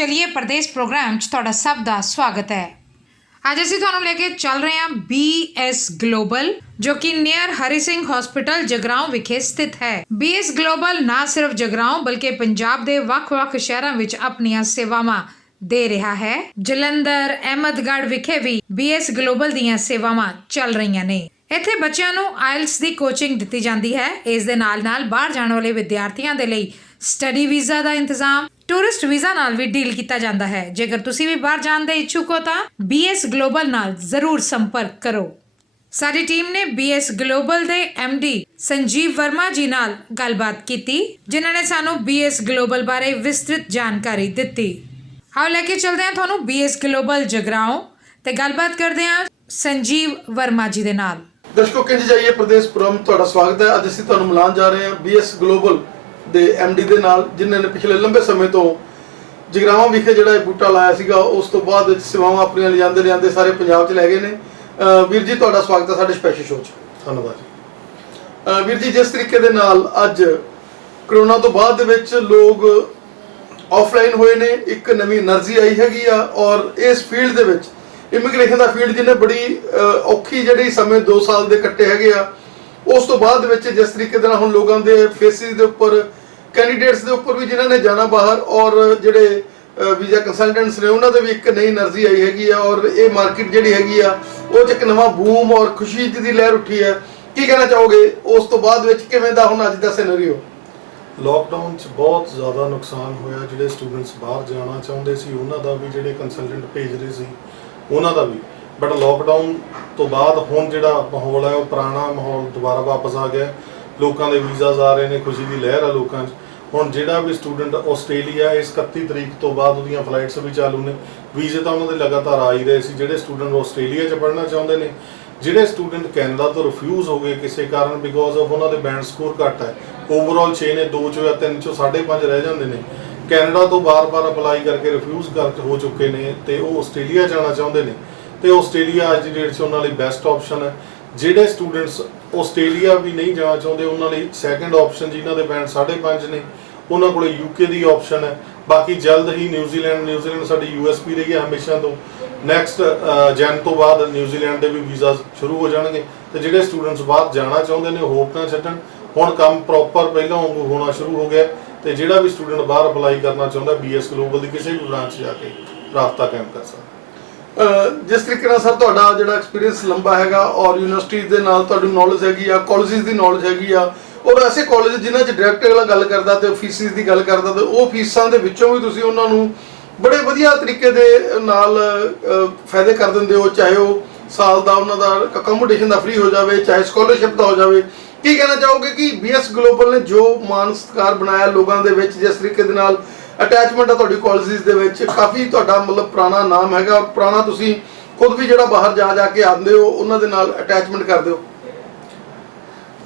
चलिए प्रदेश प्रोग्राम च तुहाडा सब दा स्वागत है। ਅੱਜ ਅਸੀਂ ਤੁਹਾਨੂੰ ਲੈ ਕੇ ਚੱਲ ਰਹੇ ਹਾਂ BS ਗਲੋਬਲ ਜੋ ਕਿ ਨੀਅਰ ਹਰੀ ਸਿੰਘ ਹਸਪੀਟਲ ਜਗਰਾਉਂ ਵਿਖੇ ਸਥਿਤ ਹੈ। BS ਗਲੋਬਲ ਨਾ ਸਿਰਫ ਜਗਰਾਉਂ ਬਲਕਿ ਪੰਜਾਬ ਦੇ ਵੱਖ-ਵੱਖ ਸ਼ਹਿਰਾਂ ਵਿੱਚ ਆਪਣੀਆਂ ਸੇਵਾਵਾਂ ਦੇ ਰਿਹਾ ਹੈ। ਜਲੰਧਰ, ਅਹਿਮਦਗੜ੍ਹ ਵਿਖੇ ਵੀ BS ਗਲੋਬਲ ਦੀਆਂ ਸੇਵਾਵਾਂ ਚੱਲ ਰਹੀਆਂ ਨੇ। ਇੱਥੇ ਬੱਚਿਆਂ ਨੂੰ IELTS ਦੀ ਕੋਚਿੰਗ ਦਿੱਤੀ ਜਾਂਦੀ ਹੈ। ਇਸ ਦੇ ਨਾਲ-ਨਾਲ ਬਾਹਰ ਜਾਣ ਵਾਲੇ ਵਿਦਿਆਰਥੀਆਂ ਦੇ ਲਈ ਸਟੱਡੀ ਵੀਜ਼ਾ ਦਾ ਇੰਤਜ਼ਾਮ, ਟੂਰਿਸਟ ਵੀਜ਼ਾ ਨਾਲ ਵੀ ਡੀਲ ਕੀਤਾ ਜਾਂਦਾ ਹੈ। ਜੇਕਰ ਤੁਸੀਂ ਵੀ ਬਾਹਰ ਜਾਣ ਦੇ ਇੱਛੁਕ ਹੋ ਤਾਂ BS ਗਲੋਬਲ ਨਾਲ ਜ਼ਰੂਰ ਸੰਪਰਕ ਕਰੋ। ਸਾਡੀ ਟੀਮ ਨੇ BS ਗਲੋਬਲ ਦੇ MD ਸੰਜੀਵ ਵਰਮਾ ਜੀ ਨਾਲ ਗੱਲਬਾਤ ਕੀਤੀ, ਜਿਨ੍ਹਾਂ ਨੇ ਸਾਨੂੰ BS ਗਲੋਬਲ ਬਾਰੇ ਵਿਸਤ੍ਰਿਤ ਜਾਣਕਾਰੀ ਦਿੱਤੀ। ਆਓ ਲੈ ਕੇ ਚੱਲਦੇ ਹਾਂ ਤੁਹਾਨੂੰ BS ਗਲੋਬਲ ਜਗਰਾਉਂ ਤੇ ਗੱਲਬਾਤ ਕਰਦੇ ਹਾਂ ਸੰਜੀਵ ਵਰਮਾ ਜੀ ਦੇ ਨਾਲ। ਦਰਸ਼ਕੋ ਕਿੰਜ ਜਾਈਏ ਪ੍ਰਦੇਸ਼ ਪ੍ਰੋਗਰਾਮ ਤੁਹਾਡਾ ਸਵਾਗਤ ਹੈ। ਅੱਜ ਅਸੀਂ ਤੁਹਾਨੂੰ ਮਿਲਾਨ ਜਾ ਰਹੇ ਹਾਂ BS ਗਲੋਬਲ ਦੇ MD ਦੇ ਨਾਲ, ਜਿਨ੍ਹਾਂ ਨੇ ਪਿਛਲੇ ਲੰਬੇ ਸਮੇਂ ਤੋਂ ਜਗਰਾਵਾਂ ਵਿਖੇ ਜਿਹੜਾ ਇਹ ਬੂਟਾ ਲਾਇਆ ਸੀਗਾ। ਉਸ ਤੋਂ ਬਾਅਦ ਸੇਵਾਵਾਂ ਆਪਣੀਆਂ ਲਿਜਾਂਦੇ ਸਾਰੇ ਪੰਜਾਬ 'ਚ ਲੈ ਗਏ ਨੇ। ਵੀਰ ਜੀ ਤੁਹਾਡਾ ਸਵਾਗਤ ਹੈ ਸਾਡੇ ਸਪੈਸ਼ਲ ਸ਼ੋਅ 'ਚ। ਧੰਨਵਾਦ ਜੀ। ਵੀਰ ਜੀ, ਜਿਸ ਤਰੀਕੇ ਦੇ ਨਾਲ ਅੱਜ ਕਰੋਨਾ ਤੋਂ ਬਾਅਦ ਦੇ ਵਿੱਚ ਲੋਕ ਆਫਲਾਈਨ ਹੋਏ ਨੇ, ਇੱਕ ਨਵੀਂ એનર્ਜੀ ਆਈ ਹੈਗੀ ਆ ਔਰ ਇਸ ਫੀਲਡ ਦੇ ਵਿੱਚ ਇਮੀਗ੍ਰੇਸ਼ਨ ਦਾ ਫੀਲਡ ਜਿਹਨੇ ਬੜੀ ਔਖੀ ਜਿਹੜੀ ਸਮੇਂ 2 ਸਾਲ ਦੇ ਕੱਟੇ ਹੈਗੇ ਆ, ਉਸ ਤੋਂ ਬਾਅਦ ਵਿੱਚ ਜਿਸ ਤਰੀਕੇ ਦੇ ਨਾਲ ਹੁਣ ਲੋਕਾਂ ਦੇ ਫੇਸਿਸ ਦੇ ਉੱਪਰ, ਕੈਂਡੀਡੇਟਸ ਦੇ ਉੱਪਰ ਵੀ ਜਿਨ੍ਹਾਂ ਨੇ ਜਾਣਾ ਬਾਹਰ ਔਰ ਜਿਹੜੇ ਵੀਜ਼ਾ ਕੰਸਲਟੈਂਟਸ ਨੇ ਉਹਨਾਂ ਦੇ ਵੀ ਇੱਕ ਨਈ એનર્ਜੀ ਆਈ ਹੈਗੀ ਆ ਔਰ ਇਹ ਮਾਰਕੀਟ ਜਿਹੜੀ ਹੈਗੀ ਆ ਉਹ 'ਚ ਇੱਕ ਨਵਾਂ ਬੂਮ ਔਰ ਖੁਸ਼ੀ ਦੀ ਲਹਿਰ ਉੱਠੀ ਹੈ। ਕੀ ਕਹਿਣਾ ਚਾਹੋਗੇ ਉਸ ਤੋਂ ਬਾਅਦ ਵਿੱਚ ਕਿਵੇਂ ਦਾ ਹੁਣ ਅੱਜ ਦਾ ਸਿਨੈਰੀਓ? ਲੋਕਡਾਊਨ 'ਚ ਬਹੁਤ ਜ਼ਿਆਦਾ ਨੁਕਸਾਨ ਹੋਇਆ। ਜਿਹੜੇ ਸਟੂਡੈਂਟਸ ਬਾਹਰ ਜਾਣਾ ਚਾਹੁੰਦੇ ਸੀ ਉਹਨਾਂ ਦਾ ਵੀ, ਜਿਹੜੇ ਕੰਸਲਟੈਂਟ ਭੇਜ ਰਹੇ ਸੀ ਉਹਨਾਂ ਦਾ ਵੀ। ਬਟ ਲੋਕਡਾਊਨ ਤੋਂ ਬਾਅਦ ਹੁਣ ਜਿਹੜਾ ਮਾਹੌਲ ਹੈ ਉਹ ਪੁਰਾਣਾ ਮਾਹੌਲ ਦੁਬਾਰਾ ਵਾਪਸ ਆ ਗਿਆ। ਲੋਕਾਂ ਦੇ ਵੀਜ਼ਾਸ ਆ ਰਹੇ ਨੇ, ਖੁਸ਼ੀ ਦੀ ਲਹਿਰ ਆ ਲੋਕਾਂ 'ਚ। ਹੁਣ ਜਿਹੜਾ ਵੀ ਸਟੂਡੈਂਟ ਆਸਟ੍ਰੇਲੀਆ, ਇਸ 31 ਤਰੀਕ ਤੋਂ ਬਾਅਦ ਉਹਦੀਆਂ ਫਲਾਈਟਸ ਵੀ ਚਾਲੂ ਨੇ। ਵੀਜ਼ੇ ਤਾਂ ਉਹਨਾਂ ਦੇ ਲਗਾਤਾਰ ਆ ਹੀ ਰਹੇ ਸੀ। ਜਿਹੜੇ ਸਟੂਡੈਂਟ ਆਸਟ੍ਰੇਲੀਆ 'ਚ ਪੜ੍ਹਨਾ ਚਾਹੁੰਦੇ ਨੇ, ਜਿਹੜੇ ਸਟੂਡੈਂਟ ਕੈਨੇਡਾ ਤੋਂ ਰਿਫਿਊਜ਼ ਹੋ ਗਏ ਕਿਸੇ ਕਾਰਨ ਬਿਕੋਜ਼ ਆਫ ਉਹਨਾਂ ਦੇ ਬੈਂਡ ਸਕੋਰ ਘੱਟ ਹੈ, ਓਵਰਆਲ 6 ਨੇ, 2 ਚੋਂ ਜਾਂ 3 ਚੋਂ 5.5 ਰਹਿ ਜਾਂਦੇ ਨੇ, ਕੈਨੇਡਾ ਤੋਂ ਬਾਰ-ਬਾਰ ਅਪਲਾਈ ਕਰਕੇ ਰਿਫਿਊਜ਼ ਹੋ ਚੁੱਕੇ ਨੇ ਤੇ ਉਹ ਆਸਟ੍ਰੇਲੀਆ ਜਾਣਾ ਚਾਹੁੰਦੇ ਨੇ ਤੇ ਆਸਟ੍ਰੇਲੀਆ ਅੱਜ ਦੀ ਡੇਟ 'ਚ ਉਹਨਾਂ ਲਈ ਬੈਸਟ ਆਪਸ਼ਨ ਹੈ। ਜਿਹੜੇ ਸਟੂਡੈਂਟਸ ਆਸਟ੍ਰੇਲੀਆ ਵੀ ਨਹੀਂ ਜਾਣਾ ਚਾਹੁੰਦੇ ਉਹਨਾਂ ਲਈ ਸੈਕੰਡ ਆਪਸ਼ਨ, ਜਿਨ੍ਹਾਂ ਦੇ ਬੈਂਡ 5.5 ਨੇ, ਉਹਨਾਂ ਕੋਲ UK ਦੀ ਆਪਸ਼ਨ ਹੈ। ਬਾਕੀ ਜਲਦ ਹੀ ਨਿਊਜ਼ੀਲੈਂਡ ਸਾਡੀ USP ਰਹੀ ਹੈ ਹਮੇਸ਼ਾ ਤੋਂ। ਨੈਕਸਟ ਜਨ ਤੋਂ ਬਾਅਦ ਨਿਊਜ਼ੀਲੈਂਡ ਦੇ ਵੀ ਵੀਜ਼ਾ ਸ਼ੁਰੂ ਹੋ ਜਾਣਗੇ ਤੇ ਜਿਹੜੇ ਸਟੂਡੈਂਟਸ ਬਾਹਰ ਜਾਣਾ ਚਾਹੁੰਦੇ ਨੇ ਹੋਪ ਨਾ ਛੱਡਣ। ਹੁਣ ਕੰਮ ਪ੍ਰੋਪਰ ਪਹਿਲਾਂ ਵਾਂਗੂ ਹੋਣਾ ਸ਼ੁਰੂ ਹੋ ਗਿਆ ਤੇ ਜਿਹੜਾ ਵੀ ਸਟੂਡੈਂਟ ਬਾਹਰ ਅਪਲਾਈ ਕਰਨਾ ਚਾਹੁੰਦਾ BS ਗਲੋਬਲ ਦੀ ਕਿਸੇ ਵੀ ਬ੍ਰਾਂਚ 'ਚ ਜਾ ਕੇ ਰਾਬਤਾ ਕਾਇਮ ਕਰ ਸਕਦਾ। ਜਿਸ ਤਰੀਕੇ ਨਾਲ ਸਰ ਤੁਹਾਡਾ ਜਿਹੜਾ ਐਕਸਪੀਰੀਅੰਸ ਲੰਬਾ ਹੈਗਾ ਔਰ ਯੂਨੀਵਰਸਿਟੀ ਦੇ ਨਾਲ ਤੁਹਾਡੀ ਨੌਲੇਜ ਹੈਗੀ ਆ, ਕਾਲਜਿਸ ਦੀ ਨੌਲੇਜ ਹੈਗੀ ਆ ਔਰ ਐਸੇ ਕਾਲਜ ਜਿਨ੍ਹਾਂ 'ਚ ਡਾਇਰੈਕਟ ਅਗਲਾ ਗੱਲ ਕਰਦਾ ਤੇ ਫੀਸਿਸ ਦੀ ਗੱਲ ਕਰਦਾ ਤੇ ਉਹ ਫੀਸਾਂ ਦੇ ਵਿੱਚੋਂ ਵੀ ਤੁਸੀਂ ਉਹਨਾਂ ਨੂੰ ਬੜੇ ਵਧੀਆ ਤਰੀਕੇ ਦੇ ਨਾਲ ਫਾਇਦੇ ਕਰ ਦਿੰਦੇ ਹੋ, ਚਾਹੇ ਉਹ ਸਾਲ ਦਾ ਉਹਨਾਂ ਦਾ ਅਕੋਮੋਡੇਸ਼ਨ ਦਾ ਫ੍ਰੀ ਹੋ ਜਾਵੇ, ਚਾਹੇ ਸਕਾਲਰਸ਼ਿਪ ਦਾ ਹੋ ਜਾਵੇ। ਕੀ ਕਹਿਣਾ ਚਾਹੋਗੇ ਕਿ BS ਗਲੋਬਲ ਨੇ ਜੋ ਮਾਨ ਸਤਿਕਾਰ ਬਣਾਇਆ ਲੋਕਾਂ ਦੇ ਵਿੱਚ, ਜਿਸ ਤਰੀਕੇ ਦੇ ਨਾਲ ਅਟੈਚਮੈਂਟ ਆ ਤੁਹਾਡੀ ਕਾਲਜਿਸ ਦੇ ਵਿੱਚ, ਕਾਫੀ ਤੁਹਾਡਾ ਮਤਲਬ ਪੁਰਾਣਾ ਨਾਮ ਹੈਗਾ, ਪੁਰਾਣਾ ਤੁਸੀਂ ਖੁਦ ਵੀ ਜਿਹੜਾ ਬਾਹਰ ਜਾ ਕੇ ਆਉਂਦੇ ਹੋ ਉਹਨਾਂ ਦੇ ਨਾਲ ਅਟੈਚਮੈਂਟ ਕਰਦੇ ਹੋ?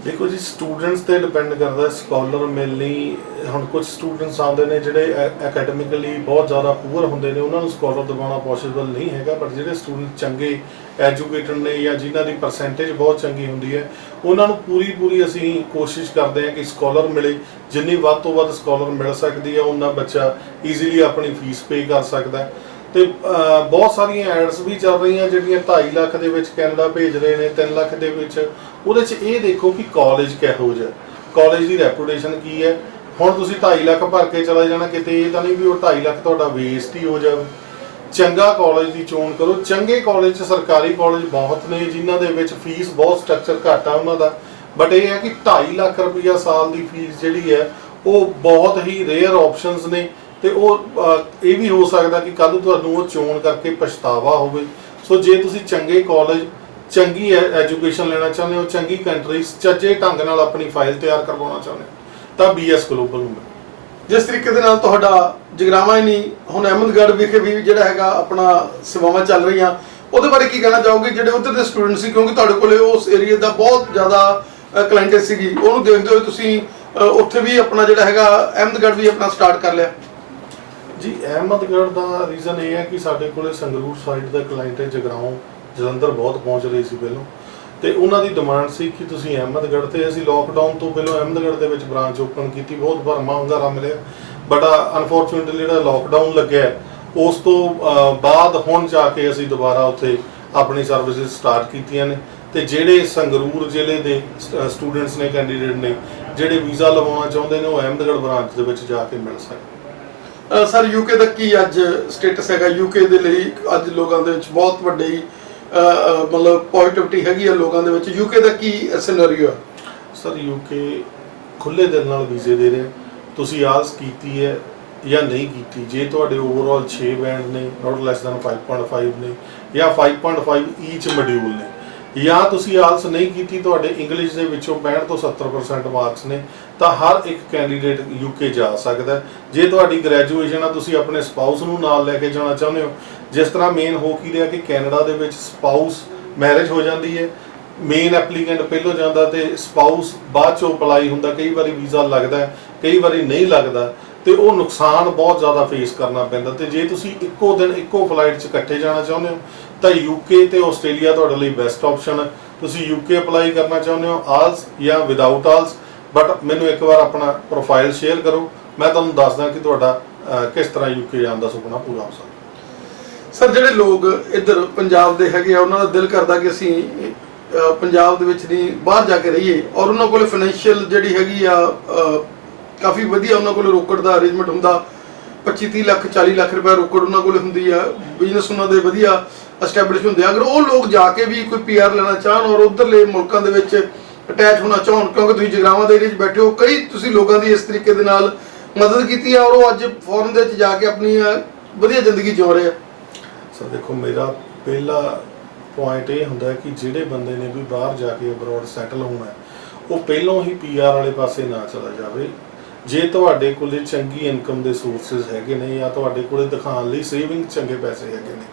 ਦੇਖੋ ਜੀ, ਸਟੂਡੈਂਟਸ ਤੇ ਡਿਪੈਂਡ ਕਰਦਾ ਸਕਾਲਰ ਮਿਲਣੀ। ਹੁਣ ਕੁਝ ਸਟੂਡੈਂਟਸ ਆਉਂਦੇ ਨੇ ਜਿਹੜੇ ਐਕੈਡਮਿਕਲੀ ਬਹੁਤ ਜ਼ਿਆਦਾ ਪੂਅਰ ਹੁੰਦੇ ਨੇ, ਉਹਨਾਂ ਨੂੰ ਸਕਾਲਰ ਦਿਵਾਉਣਾ ਪੋਸੀਬਲ ਨਹੀਂ ਹੈਗਾ। ਪਰ ਜਿਹੜੇ ਸਟੂਡੈਂਟ ਚੰਗੇ ਐਜੂਕੇਟਡ ਨੇ ਜਾਂ ਜਿਨ੍ਹਾਂ ਦੀ ਪਰਸੈਂਟੇਜ ਬਹੁਤ ਚੰਗੀ ਹੁੰਦੀ ਹੈ, ਉਹਨਾਂ ਨੂੰ ਪੂਰੀ ਅਸੀਂ ਕੋਸ਼ਿਸ਼ ਕਰਦੇ ਹਾਂ ਕਿ ਸਕਾਲਰ ਮਿਲੇ। ਜਿੰਨੀ ਵੱਧ ਤੋਂ ਵੱਧ ਸਕਾਲਰ ਮਿਲ ਸਕਦੀ ਹੈ ਉਹਨਾਂ ਬੱਚਾ ਈਜ਼ੀਲੀ ਆਪਣੀ ਫੀਸ ਪੇ ਕਰ ਸਕਦਾ। ਤੇ ਬਹੁਤ ਸਾਰੀਆਂ ਐਡਸ ਵੀ ਚੱਲ ਰਹੀਆਂ ਜਿਹੜੀਆਂ 2.5 ਲੱਖ ਦੇ ਵਿੱਚ ਕੈਨੇਡਾ ਭੇਜ ਰਹੇ ਨੇ, 3 ਲੱਖ ਦੇ ਵਿੱਚ। ਉਹਦੇ 'ਚ ਇਹ ਦੇਖੋ ਕਿ ਕਾਲਜ ਕਿਹੋ ਜਿਹਾ, ਕਾਲਜ ਦੀ ਰੈਪੂਟੇਸ਼ਨ ਕੀ ਹੈ। ਹੁਣ ਤੁਸੀਂ 2.5 ਲੱਖ ਭਰ ਕੇ ਚਲਾ ਜਾਣਾ, ਕਿਤੇ ਇਹ ਤਾਂ ਨਹੀਂ ਵੀ ਉਹ 2.5 ਲੱਖ ਤੁਹਾਡਾ ਵੇਸਟ ਹੀ ਹੋ ਜਾਵੇ। ਚੰਗਾ ਕਾਲਜ ਦੀ ਚੋਣ ਕਰੋ। ਚੰਗੇ ਕਾਲਜ 'ਚ ਸਰਕਾਰੀ ਕਾਲਜ ਬਹੁਤ ਨੇ ਜਿਨ੍ਹਾਂ ਦੇ ਵਿੱਚ ਫੀਸ ਬਹੁਤ ਸਟਰਕਚਰ ਘੱਟ ਆ ਉਹਨਾਂ ਦਾ, ਬਟ ਇਹ ਹੈ ਕਿ 2.5 ਲੱਖ ਰੁਪਈਆ ਸਾਲ ਦੀ ਫੀਸ ਜਿਹੜੀ ਹੈ ਉਹ ਬਹੁਤ ਹੀ ਰੇਅਰ ਆਪਸ਼ਨਸ ਨੇ ਤੇ ਉਹ ਇਹ ਵੀ ਹੋ ਸਕਦਾ ਕਿ ਕੱਲ੍ਹ ਨੂੰ ਤੁਹਾਨੂੰ ਉਹ ਚੋਣ ਕਰਕੇ ਪਛਤਾਵਾ ਹੋਵੇ। ਸੋ ਜੇ ਤੁਸੀਂ ਚੰਗੇ ਕਾਲਜ, ਚੰਗੀ ਐਜੂਕੇਸ਼ਨ ਲੈਣਾ ਚਾਹੁੰਦੇ ਹੋ, ਚੰਗੀ ਕੰਟਰੀਜ਼, ਚੱਜੇ ਢੰਗ ਨਾਲ ਆਪਣੀ ਫਾਈਲ ਤਿਆਰ ਕਰਵਾਉਣਾ ਚਾਹੁੰਦੇ ਹੋ ਤਾਂ BS ਗਲੋਬਲ ਨੂੰ। ਜਿਸ ਤਰੀਕੇ ਦੇ ਨਾਲ ਤੁਹਾਡਾ ਜਗਰਾਵਾਂ ਹੀ ਨਹੀਂ, ਹੁਣ ਅਹਿਮਦਗੜ੍ਹ ਵਿਖੇ ਵੀ ਜਿਹੜਾ ਹੈਗਾ ਆਪਣਾ ਸੇਵਾਵਾਂ ਚੱਲ ਰਹੀਆਂ, ਉਹਦੇ ਬਾਰੇ ਕੀ ਕਹਿਣਾ ਚਾਹੋਗੇ? ਜਿਹੜੇ ਉੱਧਰ ਦੇ ਸਟੂਡੈਂਟ ਸੀ, ਕਿਉਂਕਿ ਤੁਹਾਡੇ ਕੋਲੇ ਉਸ ਏਰੀਆ ਦਾ ਬਹੁਤ ਜ਼ਿਆਦਾ ਕਲਾਇੰਟੇਜ ਸੀਗੀ, ਉਹਨੂੰ ਦੇਖਦੇ ਹੋਏ ਤੁਸੀਂ ਉੱਥੇ ਵੀ ਆਪਣਾ ਜਿਹੜਾ ਹੈਗਾ ਅਹਿਮਦਗੜ੍ਹ ਵੀ ਆਪਣਾ ਸਟਾਰਟ ਕਰ ਲਿਆ ਜੀ। ਅਹਿਮਦਗੜ੍ਹ ਦਾ ਰੀਜ਼ਨ ਇਹ ਹੈ ਕਿ ਸਾਡੇ ਕੋਲੇ ਸੰਗਰੂਰ ਸਾਈਡ ਦਾ ਕਲਾਇੰਟ ਹੈ, ਜਗਰਾਉਂ, ਜਲੰਧਰ ਬਹੁਤ ਪਹੁੰਚ ਰਹੀ ਸੀ ਪਹਿਲਾਂ ਤੇ ਉਹਨਾਂ ਦੀ ਡਿਮਾਂਡ ਸੀ ਕਿ ਤੁਸੀਂ ਅਹਿਮਦਗੜ੍ਹ, ਤੇ ਅਸੀਂ ਲੋਕਡਾਊਨ ਤੋਂ ਪਹਿਲਾਂ ਅਹਿਮਦਗੜ੍ਹ ਦੇ ਵਿੱਚ ਬ੍ਰਾਂਚ ਓਪਨ ਕੀਤੀ, ਬਹੁਤ ਭਰਮਾ ਹੁੰਗਾਰਾ ਮਿਲਿਆ। ਬਟ ਅਨਫੋਰਚੂਨੇਟਲੀ ਜਿਹੜਾ ਲੋਕਡਾਊਨ ਲੱਗਿਆ ਉਸ ਤੋਂ ਬਾਅਦ ਹੁਣ ਜਾ ਕੇ ਅਸੀਂ ਦੁਬਾਰਾ ਉੱਥੇ ਆਪਣੀ ਸਰਵਿਸਿਜ਼ ਸਟਾਰਟ ਕੀਤੀਆਂ ਨੇ। ਤੇ ਜਿਹੜੇ ਸੰਗਰੂਰ ਜ਼ਿਲ੍ਹੇ ਦੇ ਸਟੂਡੈਂਟਸ ਨੇ, ਕੈਂਡੀਡੇਟ ਨੇ, ਜਿਹੜੇ ਵੀਜ਼ਾ ਲਵਾਉਣਾ ਚਾਹੁੰਦੇ ਨੇ, ਉਹ ਅਹਿਮਦਗੜ੍ਹ ਬ੍ਰਾਂਚ ਦੇ ਵਿੱਚ ਜਾ ਕੇ ਮਿਲ ਸਕਦੇ। ਸਰ ਯੂਕੇ ਦਾ ਕੀ ਅੱਜ ਸਟੇਟਸ ਹੈਗਾ? ਯੂਕੇ ਦੇ ਲਈ ਅੱਜ ਲੋਕਾਂ ਦੇ ਵਿੱਚ ਬਹੁਤ ਵੱਡੀ ਮਤਲਬ ਪੋਜ਼ਿਟਿਵਿਟੀ ਹੈਗੀ ਆ ਲੋਕਾਂ ਦੇ ਵਿੱਚ। ਯੂਕੇ ਦਾ ਕੀ ਸਿਨੈਰੀਓ ਹੈ? ਸਰ ਯੂਕੇ ਖੁੱਲੇ ਦਿਲ ਨਾਲ ਵੀਜ਼ੇ ਦੇ ਰਿਹਾ। ਤੁਸੀਂ ਆਲਸ ਕੀਤੀ ਹੈ ਜਾਂ ਨਹੀਂ ਕੀਤੀ, ਜੇ ਤੁਹਾਡੇ ਓਵਰਆਲ 6 ਬੈਂਡ ਨੇ, ਨਾਟ ਲੈਸ ਦੈਨ 5.5 ਨੇ, ਜਾਂ 5.5 ਈਚ ਮੋਡਿਊਲ ਨੇ, ਜਾਂ ਤੁਸੀਂ ਆਲਸ ਨਹੀਂ ਕੀਤੀ, ਤੁਹਾਡੇ ਇੰਗਲਿਸ਼ ਦੇ ਵਿੱਚੋਂ 65 ਤੋਂ 70% ਮਾਰਕਸ ਨੇ, ਤਾਂ ਹਰ ਇੱਕ ਕੈਂਡੀਡੇਟ ਯੂਕੇ ਜਾ ਸਕਦਾ। ਜੇ ਤੁਹਾਡੀ ਗ੍ਰੈਜੂਏਸ਼ਨ ਆ, ਤੁਸੀਂ ਆਪਣੇ ਸਪਾਊਸ ਨੂੰ ਨਾਲ ਲੈ ਕੇ ਜਾਣਾ ਚਾਹੁੰਦੇ ਹੋ, ਜਿਸ ਤਰ੍ਹਾਂ ਮੇਨ ਹੋ ਕੀ ਰਿਹਾ ਕਿ ਕੈਨੇਡਾ ਦੇ ਵਿੱਚ ਸਪਾਊਸ ਮੈਰਿਜ ਹੋ ਜਾਂਦੀ ਹੈ, ਮੇਨ ਐਪਲੀਕੈਂਟ ਪਹਿਲੋਂ ਜਾਂਦਾ ਤੇ ਸਪਾਊਸ ਬਾਅਦ ਚੋਂ ਅਪਲਾਈ ਹੁੰਦਾ। ਕਈ ਵਾਰੀ ਵੀਜ਼ਾ ਲੱਗਦਾ, ਕਈ ਵਾਰੀ ਨਹੀਂ ਲੱਗਦਾ, ਤੇ ਉਹ ਨੁਕਸਾਨ ਬਹੁਤ ਜ਼ਿਆਦਾ ਫੇਸ ਕਰਨਾ ਪੈਂਦਾ। ਤੇ ਜੇ ਤੁਸੀਂ ਇੱਕੋ ਦਿਨ ਇੱਕੋ ਫਲਾਈਟ 'ਚ ਇਕੱਠੇ ਜਾਣਾ ਚਾਹੁੰਦੇ ਹੋ ਤਾਂ ਯੂਕੇ ਤੇ ਆਸਟ੍ਰੇਲੀਆ ਤੁਹਾਡੇ ਲਈ ਬੈਸਟ ਆਪਸ਼ਨ ਹੈ। ਤੁਸੀਂ ਯੂਕੇ ਅਪਲਾਈ ਕਰਨਾ ਚਾਹੁੰਦੇ ਹੋ ਆਲਸ ਜਾਂ ਵਿਦਆਊਟ ਆਲਸ, ਬਟ ਮੈਨੂੰ ਇੱਕ ਵਾਰ ਆਪਣਾ ਪ੍ਰੋਫਾਈਲ ਸ਼ੇਅਰ ਕਰੋ, ਮੈਂ ਤੁਹਾਨੂੰ ਦੱਸਦਾ ਕਿ ਤੁਹਾਡਾ ਕਿਸ ਤਰ੍ਹਾਂ ਯੂਕੇ ਜਾਣ ਦਾ ਸੁਪਨਾ ਪੂਰਾ ਹੋ ਸਕਦਾ। ਸਰ ਜਿਹੜੇ ਲੋਕ ਇੱਧਰ ਪੰਜਾਬ ਦੇ ਹੈਗੇ ਆ, ਉਹਨਾਂ ਦਾ ਦਿਲ ਕਰਦਾ ਕਿ ਅਸੀਂ ਪੰਜਾਬ ਦੇ ਵਿੱਚ ਨਹੀਂ ਬਾਹਰ ਜਾ ਕੇ ਰਹੀਏ, ਔਰ ਉਹਨਾਂ ਕੋਲ ਫਾਈਨੈਂਸ਼ੀਅਲ ਜਿਹੜੀ ਹੈਗੀ ਆ ਕਾਫੀ ਵਧੀਆ, ਉਹਨਾਂ ਕੋਲ ਰੋਕੜ ਦਾ ਅਰੇਂਜਮੈਂਟ ਹੁੰਦਾ, 25-30 ਲੱਖ 40 ਲੱਖ ਰੁਪਏ ਰੋਕੜ ਉਹਨਾਂ ਕੋਲ ਹੁੰਦੀ ਆ, ਬਿਜ਼ਨਸ ਉਹਨਾਂ ਦੇ ਵਧੀਆ ਐਸਟੈਬਲਿਸ਼ ਹੁੰਦੇ ਆ। ਅਗਰ ਉਹ ਲੋਕ ਜਾ ਕੇ ਵੀ ਕੋਈ ਪੀਆਰ ਲੈਣਾ ਚਾਹਣ ਔਰ ਉਧਰਲੇ ਮੁਲਕਾਂ ਦੇ ਵਿੱਚ ਅਟੈਚ ਹੋਣਾ ਚਾਹਣ, ਕਿਉਂਕਿ ਤੁਸੀਂ ਜਗਰਾਵਾਂ ਦੇ ਏਰੀਆ 'ਚ ਬੈਠੇ ਹੋ, ਕਈ ਤੁਸੀਂ ਲੋਕਾਂ ਦੀ ਇਸ ਤਰੀਕੇ ਦੇ ਨਾਲ ਮਦਦ ਕੀਤੀ ਆ ਔਰ ਉਹ ਅੱਜ ਫੋਰਨ ਦੇ ਵਿੱਚ ਜਾ ਕੇ ਆਪਣੀ ਵਧੀਆ ਜ਼ਿੰਦਗੀ ਜਿਉ ਰਹੇ ਆ। ਸਰ ਦੇਖੋ, ਮੇਰਾ ਪਹਿਲਾ ਪੁਆਇੰਟ ਇਹ ਹੁੰਦਾ ਕਿ ਜਿਹੜੇ ਬੰਦੇ ਨੇ ਵੀ ਬਾਹਰ ਜਾ ਕੇ ਅਬਰੋਡ ਸੈਟਲ ਹੋਣਾ, ਉਹ ਪਹਿਲਾਂ ਹੀ ਪੀਆਰ ਵਾਲੇ ਪਾਸੇ ਨਾ ਚਲਾ ਜਾਵੇ। ਜੇ ਤੁਹਾਡੇ ਕੋਲੇ ਚੰਗੀ ਇਨਕਮ ਦੇ ਸੋਰਸਿਸ ਹੈਗੇ ਨੇ ਜਾਂ ਤੁਹਾਡੇ ਕੋਲੇ ਦਿਖਾਉਣ ਲਈ ਸੇਵਿੰਗ ਚੰਗੇ ਪੈਸੇ ਹੈਗੇ ਨੇ,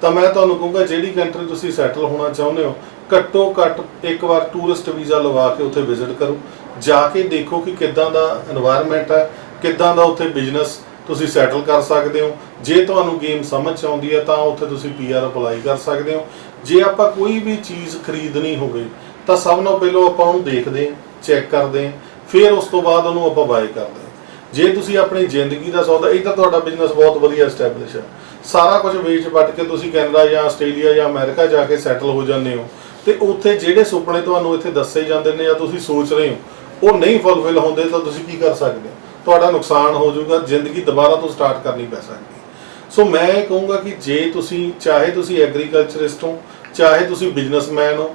ਤਾਂ ਮੈਂ ਤੁਹਾਨੂੰ ਕਹੂੰਗਾ ਜਿਹੜੀ ਕੰਟਰੀ ਤੁਸੀਂ ਸੈਟਲ ਹੋਣਾ ਚਾਹੁੰਦੇ ਹੋ, ਘੱਟੋ ਘੱਟ ਇੱਕ ਵਾਰ ਟੂਰਿਸਟ ਵੀਜ਼ਾ ਲਵਾ ਕੇ ਉੱਥੇ ਵਿਜ਼ਿਟ ਕਰੋ, ਜਾ ਕੇ ਦੇਖੋ ਕਿ ਕਿੱਦਾਂ ਦਾ এনवायरमेंट ਹੈ, ਕਿੱਦਾਂ ਦਾ ਉੱਥੇ ਬਿਜ਼ਨਸ ਤੁਸੀਂ ਸੈਟਲ ਕਰ ਸਕਦੇ ਹੋ। ਜੇ ਤੁਹਾਨੂੰ ਗੇਮ ਸਮਝ ਆਉਂਦੀ ਹੈ ਤਾਂ ਉੱਥੇ ਤੁਸੀਂ ਪੀਆਰ ਅਪਲਾਈ ਕਰ ਸਕਦੇ ਹੋ। ਜੇ ਆਪਾਂ ਕੋਈ ਵੀ ਚੀਜ਼ ਖਰੀਦਣੀ ਹੋਵੇ ਤਾਂ ਸਭ ਨਾਲੋਂ ਪਹਿਲਾਂ ਆਪਾਂ ਉਹਨੂੰ ਦੇਖਦੇ ਹਾਂ, ਚੈੱਕ ਕਰਦੇ ਹਾਂ, ਫਿਰ ਉਸ ਤੋਂ ਬਾਅਦ ਉਹਨੂੰ ਆਪਾਂ ਬਾਏ ਕਰਦੇ ਹਾਂ। ਜੇ ਤੁਸੀਂ ਆਪਣੀ ਜ਼ਿੰਦਗੀ ਦਾ ਸੌਦਾ, ਇਹ ਤਾਂ ਤੁਹਾਡਾ ਬਿਜ਼ਨਸ ਬਹੁਤ ਵਧੀਆ ਐਸਟੈਬਲਿਸ਼ ਹੈ, ਸਾਰਾ ਕੁਝ ਵੇਚ ਵੱਟ ਕੇ ਤੁਸੀਂ ਕੈਨੇਡਾ ਜਾਂ ਆਸਟ੍ਰੇਲੀਆ ਜਾਂ ਅਮਰੀਕਾ ਜਾ ਕੇ ਸੈਟਲ ਹੋ ਜਾਂਦੇ ਹੋ, ਤੇ ਉੱਥੇ ਜਿਹੜੇ ਸੁਪਨੇ ਤੁਹਾਨੂੰ ਇੱਥੇ ਦੱਸੇ ਜਾਂਦੇ ਨੇ ਜਾਂ ਤੁਸੀਂ ਸੋਚ ਰਹੇ ਹੋ ਉਹ ਨਹੀਂ ਫੁੱਲਫਿਲ ਹੁੰਦੇ, ਤਾਂ ਤੁਸੀਂ ਕੀ ਕਰ ਸਕਦੇ ਹੋ? ਤੁਹਾਡਾ ਨੁਕਸਾਨ ਹੋ ਜਾਊਗਾ, ਜ਼ਿੰਦਗੀ ਦੁਬਾਰਾ ਤੋਂ ਸਟਾਰਟ ਕਰਨੀ ਪੈ ਸਕਦੀ ਹੈ। ਸੋ ਮੈਂ ਇਹ ਕਹੂੰਗਾ ਕਿ ਜੇ ਤੁਸੀਂ ਚਾਹੇ ਤੁਸੀਂ ਐਗਰੀਕਲਚਰਿਸਟ ਹੋ, ਚਾਹੇ ਤੁਸੀਂ ਬਿਜ਼ਨਸਮੈਨ ਹੋ,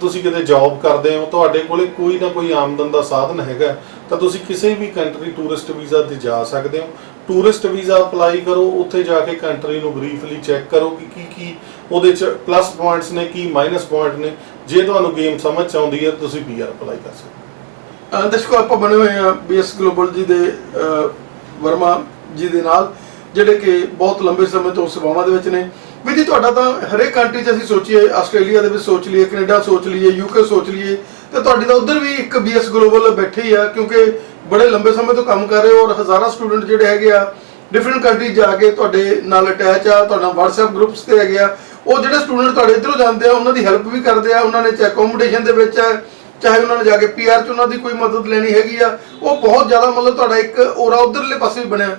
ਤੁਸੀਂ ਕਿਤੇ ਜੌਬ ਕਰਦੇ ਹੋ, ਤੁਹਾਡੇ ਕੋਲੇ ਕੋਈ ਨਾ ਕੋਈ ਆਮਦਨ ਦਾ ਸਾਧਨ ਹੈਗਾ, ਤਾਂ ਤੁਸੀਂ ਕਿਸੇ ਵੀ ਕੰਟਰੀ ਟੂਰਿਸਟ ਵੀਜ਼ਾ ਤੇ ਜਾ ਸਕਦੇ ਹੋ। ਟੂਰਿਸਟ ਵੀਜ਼ਾ ਅਪਲਾਈ ਕਰੋ, ਉੱਥੇ ਜਾ ਕੇ ਕੰਟਰੀ ਨੂੰ ਬਰੀਫਲੀ ਚੈੱਕ ਕਰੋ ਕਿ ਕੀ ਉਹਦੇ 'ਚ ਪਲੱਸ ਪੁਆਇੰਟਸ ਨੇ, ਕੀ ਮਾਈਨਸ ਪੁਆਇੰਟ ਨੇ। ਜੇ ਤੁਹਾਨੂੰ ਗੇਮ ਸਮਝ ਆਉਂਦੀ ਹੈ ਤੁਸੀਂ ਪੀਆਰ ਅਪਲਾਈ ਕਰ ਸਕਦੇ ਹੋ। ਦਰਸ਼ਕੋ, ਆਪਾਂ ਬਣੇ ਹੋਏ ਆ BS ਗਲੋਬਲ ਜੀ ਦੇ ਵਰਮਾ ਜੀ ਦੇ ਨਾਲ, ਜਿਹੜੇ ਕਿ ਬਹੁਤ ਲੰਬੇ ਸਮੇਂ ਤੋਂ ਸੇਵਾਵਾਂ ਦੇ ਵਿੱਚ ਨੇ। ਵੀ ਜੀ ਤੁਹਾਡਾ ਤਾਂ ਹਰੇਕ ਕੰਟਰੀ 'ਚ ਅਸੀਂ ਸੋਚੀਏ, ਆਸਟ੍ਰੇਲੀਆ ਦੇ ਵਿੱਚ ਸੋਚ ਲਈਏ, ਕੈਨੇਡਾ ਸੋਚ ਲਈਏ, ਯੂਕੇ ਸੋਚ ਲਈਏ, ਤੇ ਤੁਹਾਡੀ ਤਾਂ ਉੱਧਰ ਵੀ ਇੱਕ BS ਗਲੋਬਲ ਬੈਠੇ ਹੀ ਆ, ਕਿਉਂਕਿ ਬੜੇ ਲੰਬੇ ਸਮੇਂ ਤੋਂ ਕੰਮ ਕਰ ਰਹੇ ਹੋ ਔਰ ਹਜ਼ਾਰਾਂ ਸਟੂਡੈਂਟ ਜਿਹੜੇ ਹੈਗੇ ਆ ਡਿਫਰੈਂਟ ਕੰਟਰੀ ਜਾ ਕੇ ਤੁਹਾਡੇ ਨਾਲ ਅਟੈਚ ਆ, ਤੁਹਾਡਾ WhatsApp ਗਰੁੱਪਸ ਤੇ ਹੈਗੇ ਆ। ਉਹ ਜਿਹੜੇ ਸਟੂਡੈਂਟ ਤੁਹਾਡੇ ਇੱਧਰੋਂ ਜਾਂਦੇ ਆ ਉਹਨਾਂ ਦੀ ਹੈਲਪ ਵੀ ਕਰਦੇ ਆ, ਉਹਨਾਂ ਨੇ ਚਾਹੇ ਅਕੋਮੋਡੇਸ਼ਨ ਦੇ ਵਿੱਚ ਹੈ, ਚਾਹੇ ਉਹਨਾਂ ਨੇ ਜਾ ਕੇ ਪੀਆਰ 'ਚ ਉਹਨਾਂ ਦੀ ਕੋਈ ਮਦਦ ਲੈਣੀ ਹੈਗੀ ਆ, ਉਹ ਬਹੁਤ ਜ਼ਿਆਦਾ ਮਤਲਬ ਤੁਹਾਡਾ ਇੱਕ ਔਰਾ ਉੱਧਰਲੇ ਪਾਸੇ ਵੀ ਬਣਿਆ।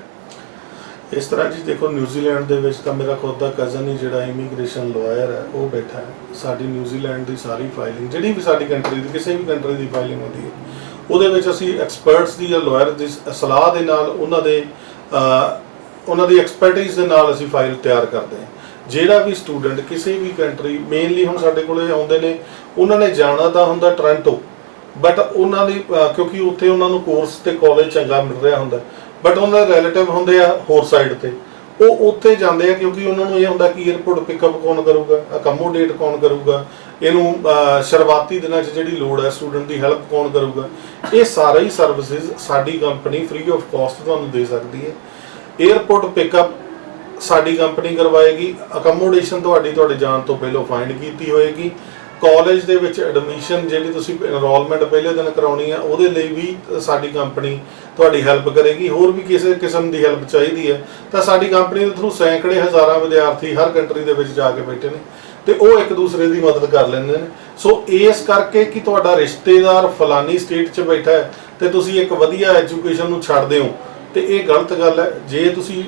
ਇਸ ਤਰ੍ਹਾਂ ਜੀ ਦੇਖੋ, ਨਿਊਜ਼ੀਲੈਂਡ ਦੇ ਵਿੱਚ ਤਾਂ ਮੇਰਾ ਖੁਦ ਦਾ ਕਜ਼ਨ ਹੀ ਜਿਹੜਾ ਇਮੀਗ੍ਰੇਸ਼ਨ ਲਾਇਰ ਹੈ ਉਹ ਬੈਠਾ ਹੈ। ਸਾਡੀ ਨਿਊਜ਼ੀਲੈਂਡ ਦੀ ਸਾਰੀ ਫਾਈਲਿੰਗ, ਜਿਹੜੀ ਵੀ ਸਾਡੀ ਕੰਟਰੀ ਦੀ ਕਿਸੇ ਵੀ ਕੰਟਰੀ ਦੀ ਫਾਈਲਿੰਗ ਹੁੰਦੀ ਹੈ, ਉਹਦੇ ਵਿੱਚ ਅਸੀਂ ਐਕਸਪਰਟਸ ਦੀ ਜਾਂ ਲਾਇਰ ਦੀ ਸਲਾਹ ਦੇ ਨਾਲ, ਉਹਨਾਂ ਦੀ ਐਕਸਪਰਟਿਜ਼ ਦੇ ਨਾਲ ਅਸੀਂ ਫਾਈਲ ਤਿਆਰ ਕਰਦੇ ਹਾਂ। ਜਿਹੜਾ ਵੀ ਸਟੂਡੈਂਟ ਕਿਸੇ ਵੀ ਕੰਟਰੀ, ਮੇਨਲੀ ਹੁਣ ਸਾਡੇ ਕੋਲੇ ਆਉਂਦੇ ਨੇ, ਉਹਨਾਂ ਨੇ ਜਾਣਾ ਤਾਂ ਹੁੰਦਾ ਟੋਰਾਂਟੋ, ਬਟ ਉਹਨਾਂ ਦੀ ਕਿਉਂਕਿ ਉੱਥੇ ਉਹਨਾਂ ਨੂੰ ਕੋਰਸ ਤੇ ਕਾਲਜ ਚੰਗਾ ਮਿਲ ਰਿਹਾ ਹੁੰਦਾ, ਬਟ ਉਹਨਾਂ ਦੇ ਰਿਲੇਟਿਵ ਹੁੰਦੇ ਆ ਹੋਰ ਸਾਈਡ ਤੇ, ਉਹ ਉੱਥੇ ਜਾਂਦੇ ਆ ਕਿਉਂਕਿ ਉਹਨਾਂ ਨੂੰ ਇਹ ਹੁੰਦਾ ਕਿ 에ਅਰਪੋਰਟ ਪਿਕਅਪ ਕੌਣ ਕਰੂਗਾ, ਅਕਮੋਡੇਟ ਕੌਣ ਕਰੂਗਾ, ਇਹਨੂੰ ਸ਼ੁਰੂਆਤੀ ਦਿਨਾਂ 'ਚ ਜਿਹੜੀ ਲੋੜ ਹੈ ਸਟੂਡੈਂਟ ਦੀ ਹੈਲਪ ਕੌਣ ਕਰੂਗਾ। ਇਹ ਸਾਰੇ ਹੀ ਸਰਵਿਸਿਜ਼ ਸਾਡੀ ਕੰਪਨੀ ਫ੍ਰੀ ਆਫ ਕਾਸਟ ਤੁਹਾਨੂੰ ਦੇ ਸਕਦੀ ਹੈ। 에ਅਰਪੋਰਟ ਪਿਕਅਪ ਸਾਡੀ ਕੰਪਨੀ ਕਰਵਾਏਗੀ, ਅਕਮੋਡੇਸ਼ਨ ਤੁਹਾਡੇ ਜਾਣ ਤੋਂ ਪਹਿਲਾਂ ਫਾਈਂਡ ਕੀਤੀ ਹੋਏਗੀ, ਕਾਲਜ ਦੇ ਵਿੱਚ ਐਡਮਿਸ਼ਨ ਜਿਹੜੀ ਤੁਸੀਂ ਐਨਰੋਲਮੈਂਟ ਪਹਿਲੇ ਦਿਨ ਕਰਾਉਣੀ ਆ ਉਹਦੇ ਲਈ ਵੀ ਸਾਡੀ ਕੰਪਨੀ ਤੁਹਾਡੀ ਹੈਲਪ ਕਰੇਗੀ। ਹੋਰ ਵੀ ਕਿਸੇ ਕਿਸਮ ਦੀ ਹੈਲਪ ਚਾਹੀਦੀ ਹੈ ਤਾਂ ਸਾਡੀ ਕੰਪਨੀ ਦੇ ਥਰੂ ਸੈਂਕੜੇ ਹਜ਼ਾਰਾਂ ਵਿਦਿਆਰਥੀ ਹਰ ਕੰਟਰੀ ਦੇ ਵਿੱਚ ਜਾ ਕੇ ਬੈਠੇ ਨੇ। ਤੇ ਉਹ ਇੱਕ ਦੂਸਰੇ ਦੀ ਮਦਦ ਕਰ ਲੈਂਦੇ ਨੇ। ਸੋ ਇਸ ਕਰਕੇ ਕਿ ਤੁਹਾਡਾ ਰਿਸ਼ਤੇਦਾਰ ਫਲਾਨੀ ਸਟੇਟ 'ਚ ਬੈਠਾ ਹੈ ਤੇ ਤੁਸੀਂ ਇੱਕ ਵਧੀਆ ਐਜੂਕੇਸ਼ਨ ਨੂੰ ਛੱਡਦੇ ਹੋ, ਤੇ ਇਹ ਗਲਤ ਗੱਲ ਹੈ। ਜੇ ਤੁਸੀਂ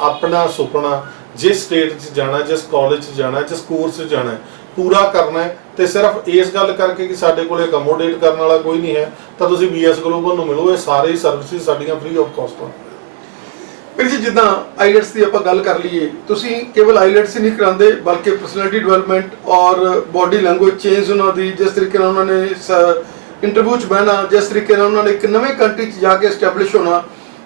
ਆਪਣਾ ਸੁਪਨਾ ਜਿਸ ਸਟੇਟ 'ਚ ਜਾਣਾ, ਜਿਸ ਕਾਲਜ 'ਚ ਜਾਣਾ, ਜਿਸ ਕੋਰਸ 'ਚ ਜਾਣਾ ਪੂਰਾ ਕਰਨਾ ਹੈ, ਤੇ ਸਿਰਫ ਇਸ ਗੱਲ ਕਰਕੇ ਕਿ ਸਾਡੇ ਕੋਲ ਅਕਮੋਡੇਟ ਕਰਨ ਵਾਲਾ ਕੋਈ ਨਹੀਂ ਹੈ, ਤਾਂ ਤੁਸੀਂ BS ਗਲੋਬਲ ਨੂੰ ਮਿਲੋ। ਇਹ ਸਾਰੇ ਸਰਵਿਸਿਜ਼ ਸਾਡੀਆਂ ਫ੍ਰੀ ਆਫ ਕਾਸਟ ਹਨ। ਵੀਰ ਜੀ, ਜਿੱਦਾਂ ਆਈਲੈਟਸ ਦੀ ਆਪਾਂ ਗੱਲ ਕਰ ਲਈਏ, ਤੁਸੀਂ ਕੇਵਲ ਆਈਲੈਟਸ ਹੀ ਨਹੀਂ ਕਰਾਉਂਦੇ ਬਲਕਿ ਪਰਸਨੈਲਿਟੀ ਡਿਵੈਲਪਮੈਂਟ ਔਰ ਬਾਡੀ ਲੈਂਗੁਏਜ ਚੇਂਜ ਉਹਨਾਂ ਦੀ, ਜਿਸ ਤਰੀਕੇ ਨਾਲ ਉਹਨਾਂ ਨੇ ਇੰਟਰਵਿਊ 'ਚ ਬਹਿਣਾ, ਜਿਸ ਤਰੀਕੇ ਨਾਲ ਉਹਨਾਂ ਨੇ ਇੱਕ ਨਵੇਂ ਕੰਟਰੀ 'ਚ ਜਾ ਕੇ ਐਸਟੈਬਲਿਸ਼ ਹੋਣਾ,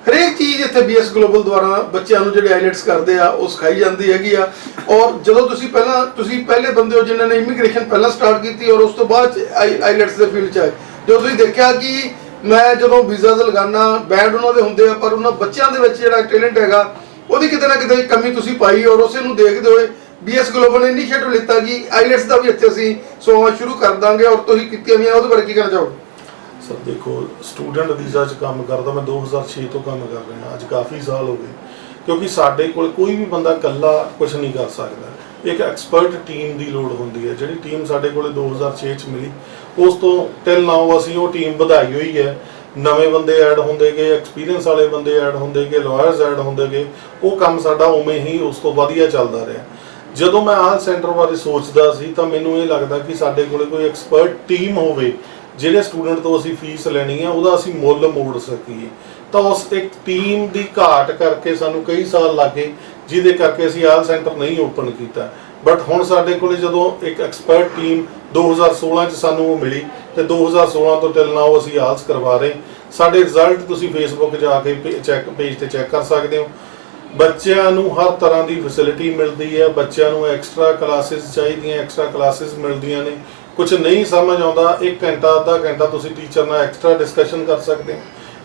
ਹਰੇਕ ਚੀਜ਼ ਇੱਥੇ BS ਗਲੋਬਲ ਦੁਆਰਾ ਬੱਚਿਆਂ ਨੂੰ ਜਿਹੜੇ ਆਈਲੈਟਸ ਕਰਦੇ ਆ ਉਹ ਸਿਖਾਈ ਜਾਂਦੀ ਹੈਗੀ ਆ। ਔਰ ਜਦੋਂ ਤੁਸੀਂ ਪਹਿਲੇ ਬੰਦੇ ਹੋ ਜਿਨ੍ਹਾਂ ਨੇ ਇਮੀਗ੍ਰੇਸ਼ਨ ਪਹਿਲਾਂ ਸਟਾਰਟ ਕੀਤੀ ਔਰ ਉਸ ਤੋਂ ਬਾਅਦ ਆਈਲੈਟਸ ਦੇ ਫੀਲਡ 'ਚ ਆਏ। ਜਦੋਂ ਤੁਸੀਂ ਦੇਖਿਆ ਕਿ ਮੈਂ ਜਦੋਂ ਵੀਜ਼ਾਜ਼ ਲਗਾਉਣਾ ਬੈਂਡ ਉਹਨਾਂ ਦੇ ਹੁੰਦੇ ਆ, ਪਰ ਉਹਨਾਂ ਬੱਚਿਆਂ ਦੇ ਵਿੱਚ ਜਿਹੜਾ ਟੈਲੈਂਟ ਹੈਗਾ ਉਹਦੀ ਕਿਤੇ ਨਾ ਕਿਤੇ ਕਮੀ ਤੁਸੀਂ ਪਾਈ, ਔਰ ਉਸੇ ਨੂੰ ਦੇਖਦੇ ਹੋਏ BS ਗਲੋਬਲ ਨੇ ਇਨੀਸ਼ੀਏਟਿਵ ਲਿੱਤਾ ਕਿ ਆਈਲੈਟਸ ਦਾ ਵੀ ਇੱਥੇ ਅਸੀਂ ਸੇਵਾਵਾਂ ਸ਼ੁਰੂ ਕਰ ਦਾਂਗੇ, ਔਰ ਤੁਸੀਂ ਕੀਤੀਆਂ ਹੋਈਆਂ ਉਹਦੇ ਬਾਰੇ ਕੀ ਕਹਿਣਾ ਚਾਹੋਗੇ? ਸਰ ਦੇਖੋ, ਸਟੂਡੈਂਟ ਵੀਜ਼ਾ 'ਚ ਕੰਮ ਕਰਦਾ ਮੈਂ 2006 ਤੋਂ ਕੰਮ ਕਰ ਰਿਹਾ, ਅੱਜ ਕਾਫੀ ਸਾਲ ਹੋ ਗਏ। ਕਿਉਂਕਿ ਸਾਡੇ ਕੋਲ ਕੋਈ ਵੀ ਬੰਦਾ ਇਕੱਲਾ ਕੁਝ ਨਹੀਂ ਕਰ ਸਕਦਾ, ਇੱਕ ਐਕਸਪਰਟ ਟੀਮ ਦੀ ਲੋੜ ਹੁੰਦੀ ਹੈ। ਜਿਹੜੀ ਟੀਮ ਸਾਡੇ ਕੋਲ 2006 'ਚ ਮਿਲੀ, ਉਸ ਤੋਂ ਟਿਲ ਨਾਓ ਅਸੀਂ ਉਹ ਟੀਮ ਵਧਾਈ ਹੋਈ ਹੈ। ਨਵੇਂ ਬੰਦੇ ਐਡ ਹੁੰਦੇ ਗਏ, ਐਕਸਪੀਰੀਅੰਸ ਵਾਲੇ ਬੰਦੇ ਐਡ ਹੁੰਦੇ ਗਏ, ਲਾਇਰਸ ਐਡ ਹੁੰਦੇ ਗਏ। ਉਹ ਕੰਮ ਸਾਡਾ ਉਵੇਂ ਹੀ ਉਸ ਤੋਂ ਵਧੀਆ ਚੱਲਦਾ ਰਿਹਾ। ਜਦੋਂ ਮੈਂ ਆਲ ਸੈਂਟਰ ਬਾਰੇ ਸੋਚਦਾ ਸੀ ਤਾਂ ਮੈਨੂੰ ਇਹ ਲੱਗਦਾ ਕਿ ਸਾਡੇ ਕੋਲ ਕੋਈ ਐਕਸਪਰਟ ਟੀਮ ਹੋਵੇ, ਜਿਹੜੇ ਸਟੂਡੈਂਟ ਤੋਂ ਅਸੀਂ ਫੀਸ ਲੈਣੀ ਆ ਉਹਦਾ ਅਸੀਂ ਮੁੱਲ ਮੋੜ ਸਕੀਏ। ਤਾਂ ਉਸ ਇੱਕ ਟੀਮ ਦੀ ਘਾਟ ਕਰਕੇ ਸਾਨੂੰ ਕਈ ਸਾਲ ਲੱਗੇ, ਜਿਹਦੇ ਕਰਕੇ ਅਸੀਂ ਆਲ ਸੈਂਟਰ ਨਹੀਂ ਓਪਨ ਕੀਤਾ। ਬਟ ਹੁਣ ਸਾਡੇ ਕੋਲ ਜਦੋਂ ਇੱਕ ਐਕਸਪਰਟ ਟੀਮ 2016 'ਚ ਸਾਨੂੰ ਉਹ ਮਿਲੀ, ਤੇ 2016 ਤੋਂ ਟਿਲ ਨਾਓ ਅਸੀਂ ਆਲਸ ਕਰਵਾ ਰਹੇ। ਸਾਡੇ ਰਿਜ਼ਲਟ ਤੁਸੀਂ ਫੇਸਬੁੱਕ ਜਾ ਕੇ ਪੇਜ ਤੇ ਚੈੱਕ ਕਰ ਸਕਦੇ ਹੋ। ਬੱਚਿਆਂ ਨੂੰ ਹਰ ਤਰ੍ਹਾਂ ਦੀ ਫੈਸਿਲਿਟੀ ਮਿਲਦੀ ਹੈ। ਬੱਚਿਆਂ ਨੂੰ ਐਕਸਟਰਾ ਕਲਾਸਿਸ ਚਾਹੀਦੀਆਂ, ਐਕਸਟਰਾ ਕਲਾਸਿਸ ਮਿਲਦੀਆਂ ਨੇ। ਕੁਝ ਨਹੀਂ ਸਮਝ ਆਉਂਦਾ, 1 ਘੰਟਾ ਅੱਧਾ ਘੰਟਾ ਤੁਸੀਂ ਟੀਚਰ ਨਾਲ ਐਕਸਟਰਾ ਡਿਸਕਸ਼ਨ ਕਰ ਸਕਦੇ ਹੋ।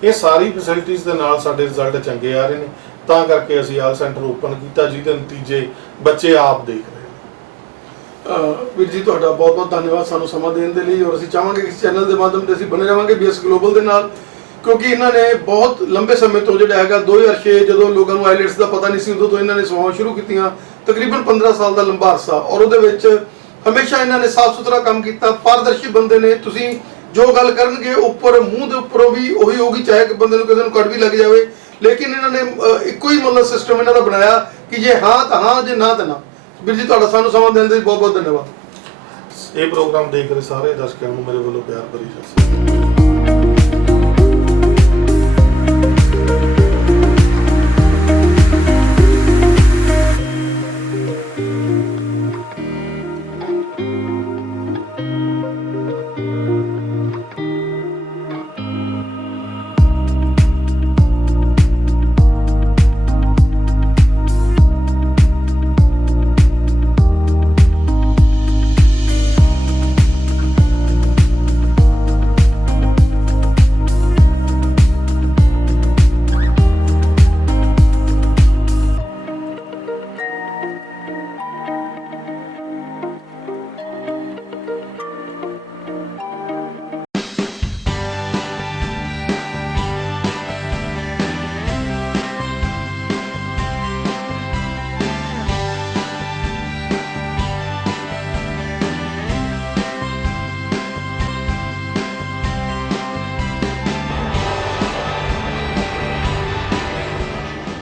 ਇਹ ਸਾਰੀ ਫੈਸਿਲਿਟੀਜ਼ ਦੇ ਨਾਲ ਸਾਡੇ ਰਿਜ਼ਲਟ ਚੰਗੇ ਆ ਰਹੇ ਨੇ, ਤਾਂ ਕਰਕੇ ਅਸੀਂ ਆਲ ਸੈਂਟਰ ਓਪਨ ਕੀਤਾ, ਜਿਹਦੇ ਨਤੀਜੇ ਬੱਚੇ ਆਪ ਦੇਖ ਰਹੇ ਨੇ। ਵੀਰ ਜੀ, ਤੁਹਾਡਾ ਬਹੁਤ ਬਹੁਤ ਧੰਨਵਾਦ ਸਾਨੂੰ ਸਮਾਂ ਦੇਣ ਦੇ ਲਈ, ਔਰ ਅਸੀਂ ਚਾਹਾਂਗੇ ਕਿ ਇਸ ਚੈਨਲ ਦੇ ਮਾਧਿਅਮ ਤੇ ਅਸੀਂ ਬਣੇ ਰਹਾਂਗੇ BS ਗਲੋਬਲ ਦੇ ਨਾਲ, ਕਿਉਂਕਿ ਇਹਨਾਂ ਨੇ ਬਹੁਤ ਲੰਬੇ ਸਮੇਂ ਤੋਂ ਜਿਹੜਾ ਹੈਗਾ 2006 ਜਦੋਂ ਲੋਕਾਂ ਨੂੰ ਆਈਲੈਟਸ ਦਾ ਪਤਾ ਨਹੀਂ ਸੀ, ਉਦੋਂ ਤੋਂ ਇਹਨਾਂ ਨੇ ਸੇਵਾਵਾਂ ਸ਼ੁਰੂ ਕੀਤੀਆਂ। ਤਕਰੀਬਨ 15 ਸਾਲ ਦਾ ਲੰਬਾ ਅਰਸਾ, ਔਰ ਉਹਦੇ ਵਿੱਚ ਹਮੇਸ਼ਾ ਇਹਨਾਂ ਨੇ ਸਾਫ਼ ਸੁਥਰਾ ਕੰਮ ਕੀਤਾ। ਪਾਰਦਰਸ਼ੀ ਬੰਦੇ ਨੇ। ਤੁਸੀਂ ਜੋ ਗੱਲ ਕਰਨਗੇ ਉੱਪਰ ਮੂੰਹ ਦੇ ਉੱਪਰੋਂ ਵੀ ਉਹੀ ਹੋਊਗੀ, ਚਾਹੇ ਕਿ ਬੰਦੇ ਨੂੰ ਕਿਸੇ ਨੂੰ ਕੱਢ ਵੀ ਲੱਗ ਜਾਵੇ, ਲੇਕਿਨ ਇਹਨਾਂ ਨੇ ਇੱਕੋ ਹੀ ਮਤਲਬ ਸਿਸਟਮ ਇਹਨਾਂ ਦਾ ਬਣਾਇਆ ਕਿ ਜੇ ਹਾਂ ਤਾਂ ਹਾਂ, ਜੇ ਨਾ ਤਾਂ ਨਾ। ਵੀਰ ਜੀ, ਤੁਹਾਡਾ ਸਾਨੂੰ ਸਮਾਂ ਦੇਣ ਦੇ ਲਈ ਬਹੁਤ ਬਹੁਤ ਧੰਨਵਾਦ। ਇਹ ਪ੍ਰੋਗਰਾਮ ਦੇਖ ਰਹੇ ਸਾਰੇ ਦਰਸ਼ਕਾਂ ਨੂੰ ਮੇਰੇ ਵੱਲੋਂ ਪਿਆਰ ਭਰੀ ਸਤਿ ਸ਼੍ਰੀ ਅਕਾਲ।